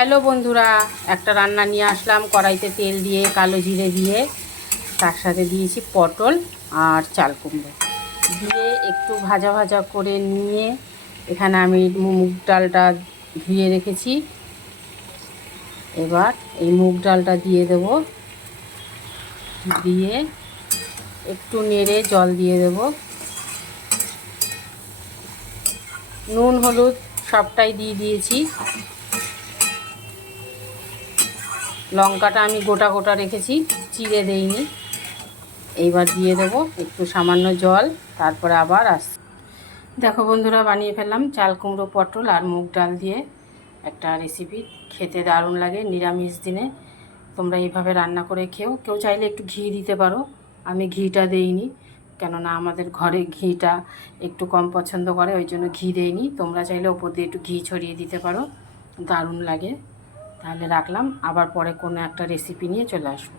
Hello বন্ধুরা, একটা রান্না নিয়ে আসলাম। কড়াইতে তেল দিয়ে কালো জিরে দিয়ে তার সাথে দিয়েছি পটল আর চাল কুমড়ো দিয়ে একটু ভাজা ভাজা করে নিয়ে এখানে আমি মুগ ডালটা ধুয়ে রেখেছি। এবার এই মুগ ডালটা দিয়ে দেব, দিয়ে একটু নেড়ে জল দিয়ে দেব। নুন হলুদ সবটাই দিয়ে দিয়েছি। লঙ্কাটা আমি গোটা গোটা রেখেছি, চিড়ে দেইনি। এইবার দিয়ে দেবো একটু সামান্য জল, তারপরে আবার আসছি। দেখো বন্ধুরা, বানিয়ে ফেললাম চাল কুমড়ো পটল আর মুগ ডাল দিয়ে একটা রেসিপি। খেতে দারুণ লাগে নিরামিষ দিনে। তোমরা এইভাবে রান্না করে খেও। কেউ চাইলে একটু ঘি দিতে পারো, আমি ঘিটা দেইনি, কেননা আমাদের ঘরে ঘিটা একটু কম পছন্দ করে, ওই জন্য ঘি দেইনি। তোমরা চাইলে ওপর দিয়ে একটু ঘি ছড়িয়ে দিতে পারো, দারুণ লাগে। তাহলে রাখলাম, আবার পরে কোনো একটা রেসিপি নিয়ে চলে আসবো।